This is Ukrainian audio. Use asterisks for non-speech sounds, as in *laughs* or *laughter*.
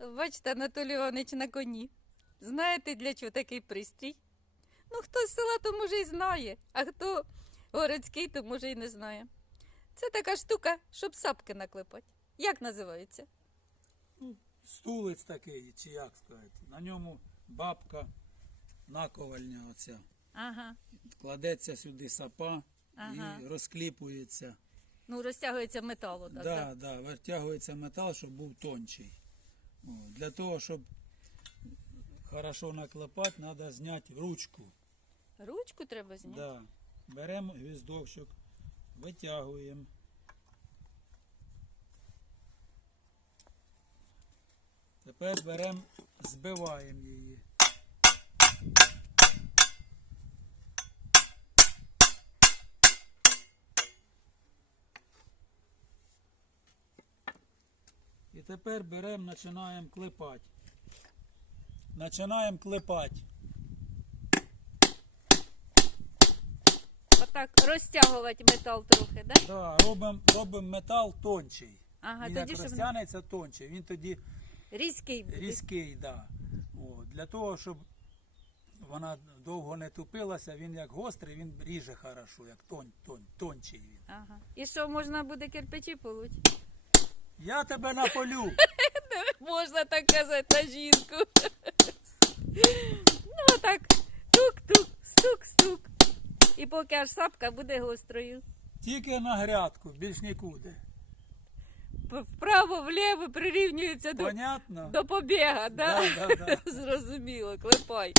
Бачите, Анатолій Іванович на коні. Знаєте, для чого такий пристрій? Ну, хто з села, то може і знає, а хто городський, то може і не знає. Це така штука, щоб сапки наклепати. Як називається? Стулець такий, чи як сказати. На ньому бабка, наковальня оця. Ага. Кладеться сюди сапа Ага. і розкліпується. Ну, розтягується металу. Так, да, да? да, витягується метал, щоб був тончий. О, для того, щоб хорошо наклепати, треба зняти ручку. Ручку треба зняти. Да. Беремо гвіздочок, витягуємо. Тепер беремо, збиваємо її. І тепер беремо, починаємо клепати. Починаємо клепати. Отак розтягувати метал трохи, да? Да, робимо робим метал тончий. Ага, він тоді, як щоб не- розтягнеться тонче, він тоді Різкий буде. різкий, да. О, для того, щоб вона довго не тупилася, він як гострий, він ріже хорошо, як тонь, тонь, тончий він. Ага. І що, можна буде кирпичі полуть? Я тебе наполю. *laughs* Можна так казати на жінку. Ну, отак. Тук-тук, стук-стук. І поки аж сапка буде гострою. Тільки на грядку, більш нікуди. Вправо, вліво прирівнюється до, Понятно? до побіга, да? Да, да, да. *laughs* Зрозуміло, клепай.